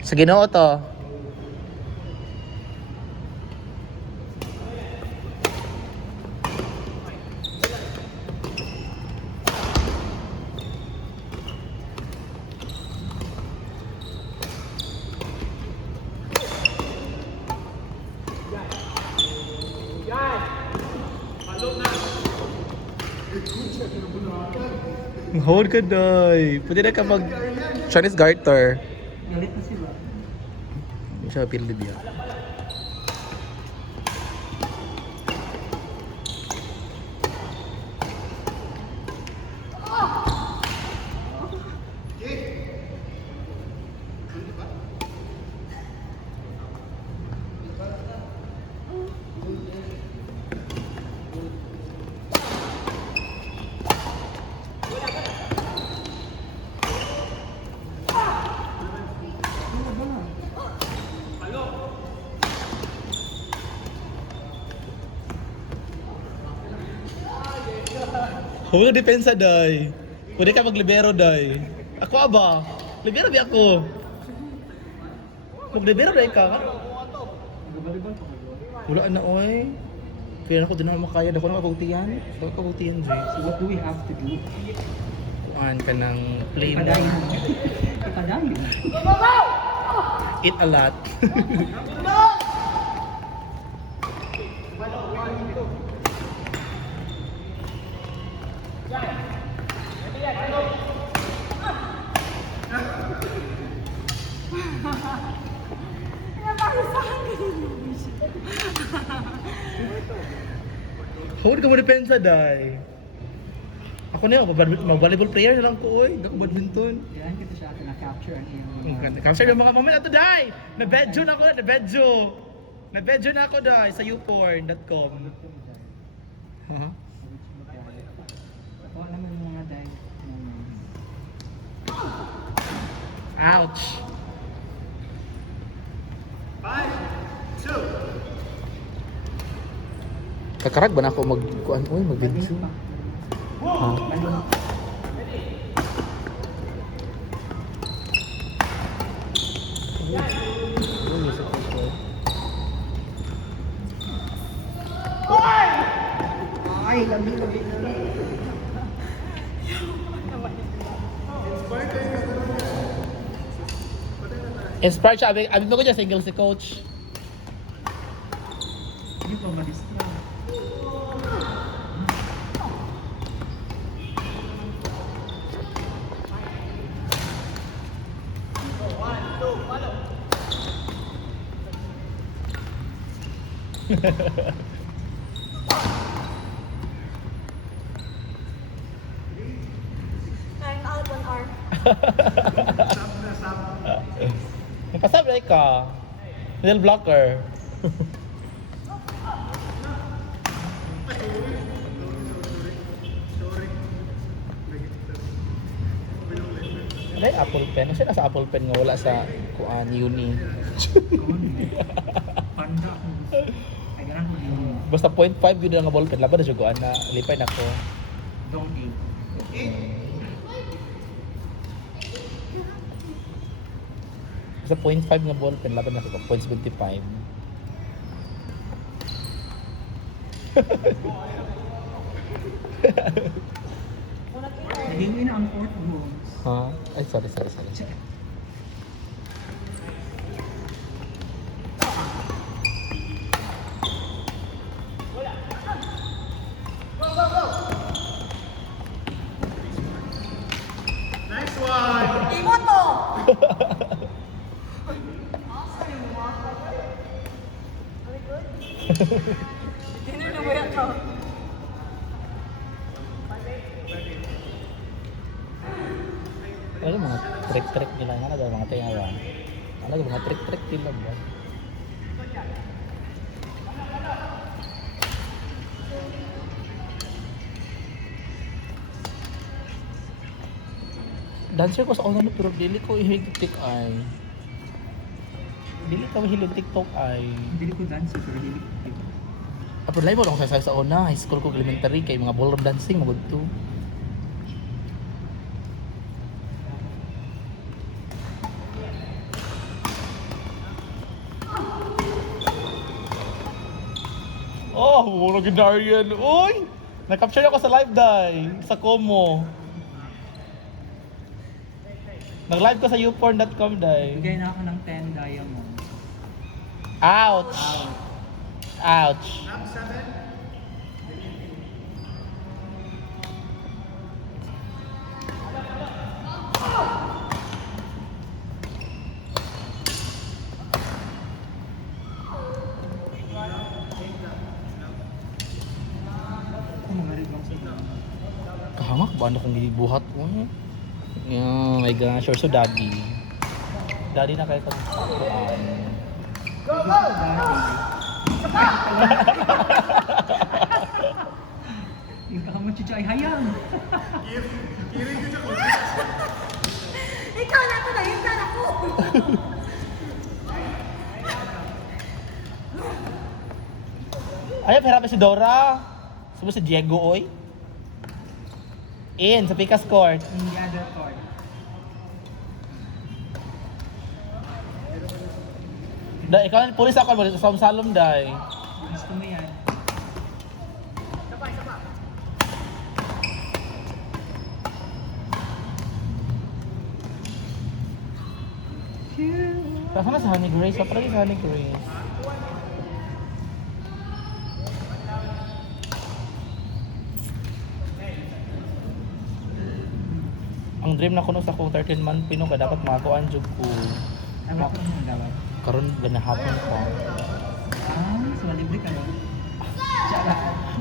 Sa Ginoo to. Hold ka, Day. Pwede na ka mag Chinese garter. Galit na sila. Hindi siya mapilid yan. Huwag depensa, Day. Pwede ka maglibero, Day. Ako ba? Libero ba ako? Maglibero ba ka? Wala na, oy. Kaya ako din na makaya. Ako na kabutihan. Ako kabutihan, Jay. So what do we have to do? Kuhaan ka ng plain. Ipadayin. Ipadayin. Eat a lot. Huwag ka mo depensa, Day. Ako na yun, mag-volleyball player na lang ko, oy. Hindi ako badminton. Yan kita siya na-capture ang iyong Capture yung mga moment ato, Day! Na-bedjo na ako, na-bedjo! Na-bedjo na ako, Day, sa youporn.com. Huh? Ako naman yung mga day. Ouch! 5, 2. Kakarag ba na ako mag-kuan ko, mag-bedjo? Ha? Ay, labi. Inspired siya, abi mo ko dyan, single si coach. Hindi pa ma-distra. Time out 1 hour. Pasab na ka. Little blocker. Ano yung Apple Pen? Kasi nasa Apple Pen nga wala sa kuan uni. Panda ako. Ay, ganun ko yun. Basta 0.5 yun nga ballpen. Laban na siya kuan na lipay na ko. Don't eat. Basta 0.5 nga ballpen. Laban na ko 0.75. Naging na ang fourth goals. Ha? Ay, sorry. Nice one. Imoto! Dinner na mo yan to. Ano mga trick nila nga na mga tingawa. Ano mga trick nila ba? Dancer ko sa una no, pero dili ko ihigit ay. Dili ka mahilog TikTok ay. Hindi ko dance pero hindi ko. Apo live ako sa una, high school ko elementary kay mga ballroom dancing magud to. Oh, mura ginarian. Uy! Nakapture ako sa live day. Sa Como. Nag-live ko sa youporn.com day. Bigay na ako ng 10 diamond. Ouch! Ouch! Round 7. Ako mga rebounds sa ito. Kahamak ba? Ano kong gibuhat ko? Oh my gosh, you're so daddy. Daddy na kayo pagkakuan. Yung kakamot chicha ay hayang. Ikaw na ito na, ikaw na ko. Ay, pera si Dora. Sumo si Diego, oy. In, sa Picas Court. In the other court. Da, ikaw pulis ako mo sa salom dai. Gusto mo yan. Saan na sa Honey Grace? Sa pala sa Honey Grace. Ang dream na kuno sa akong 13-month pino ka dapat makuan jud ko. Ano ako nung gawin? Karon ganahapon ko. So libre ka no? Tsaka.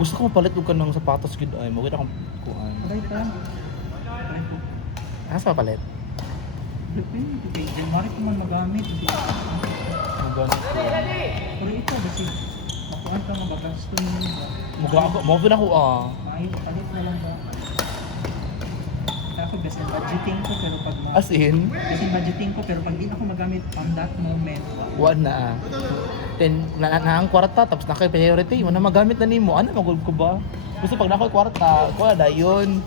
Gusto ko mapalit og kanang sapatos gid ay mo akong kuan. Okay pa. Okay po. Asa palit? Depende. Okay, January ko man magamit. Mugan. Pero ito, kasi makuhan ka magagasto mo ba? Muga ako, mo na ko ah. Kahit palit na lang ba? Ako best in budgeting ko pero pag As in, best in budgeting ko pero pag di na ako magamit on that moment. wa na. Then na ang kwarta tapos na kay priority mo na magamit na nimo. Ano magud ko ba? Gusto pag nakoy kwarta, ko na dayon.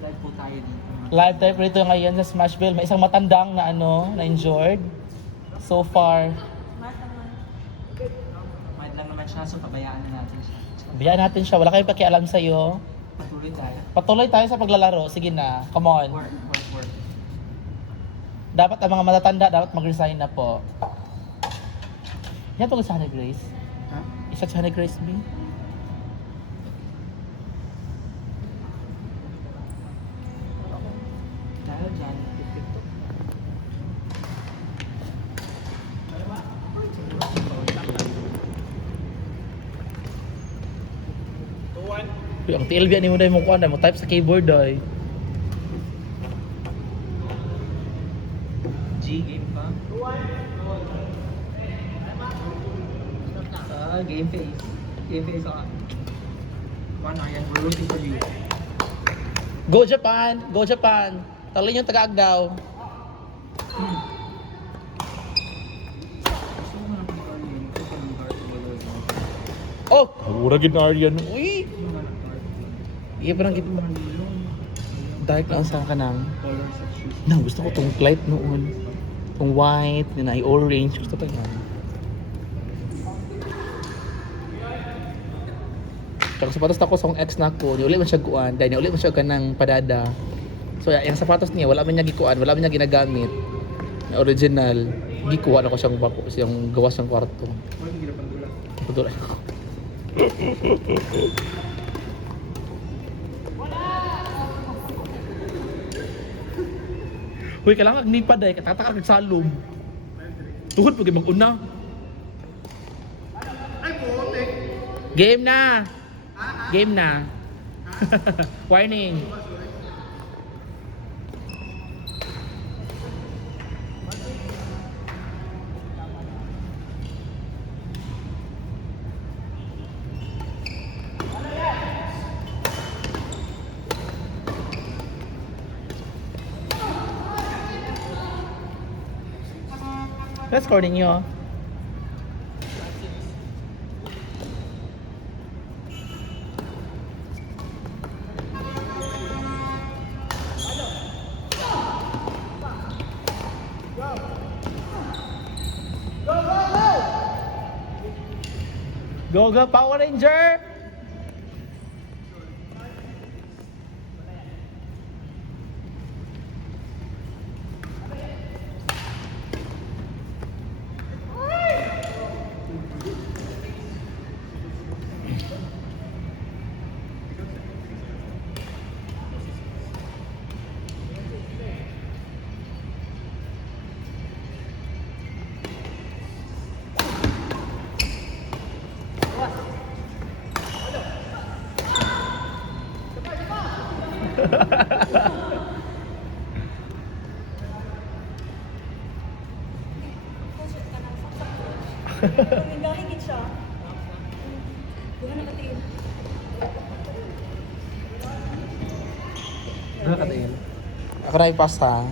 Live po tayo dito. Live tayo rito ngayon sa Smashville. May isang matandang na na injured. So far, Mas naman. Mahal lang naman siya so pabayaan na natin siya. biyaan natin siya. Wala kayong pakialam sa'yo. Patuloy tayo. Patuloy tayo sa paglalaro. Sige na. Come on. Work. Dapat ang mga matatanda, dapat mag-resign na po. Yan tungkol sa Honey Grace. Ha? Isa sa Honey Grace, B. Dahil dyan, TikTok. Uy, ang TLB ni mo dahil mo kuha mo type sa keyboard dahil. G game pa. Game face. Game face ako. One Ryan, we're rooting for you. Go Japan! Go Japan! Talin yung taga-Agdaw. Gusto ko na pang Aryan. Ito pa ng Dark Colors. Oh! Mura gid na Aryan. Uy! Ano ba ng Dark Colors? Iya parang gid dark lang sa kanang. Colors of shoes. Na gusto ko tong light noon. Tong white, na ay orange. Gusto ko yan. Kaya sapatos na ko sa akong ex na ko, uli man siya kuan, dahil uli man siya kanang padada. So yung sapatos niya, wala man niya gikuan, wala man niya ginagamit. Na original, gikuha na ko siyang bako, siyang gawas siyang kwarto. Wala yung ginapang dula. Patuloy ako. Uy, kailangan nipad ay katatakal kag salom. Tuhod pag mag-una. Ay, putik. Game na. Game na. Warning. Let's score ninyo. Go, go, Power Ranger! Hindi higit siya. Bukan na pati. Ako na yung pass ha.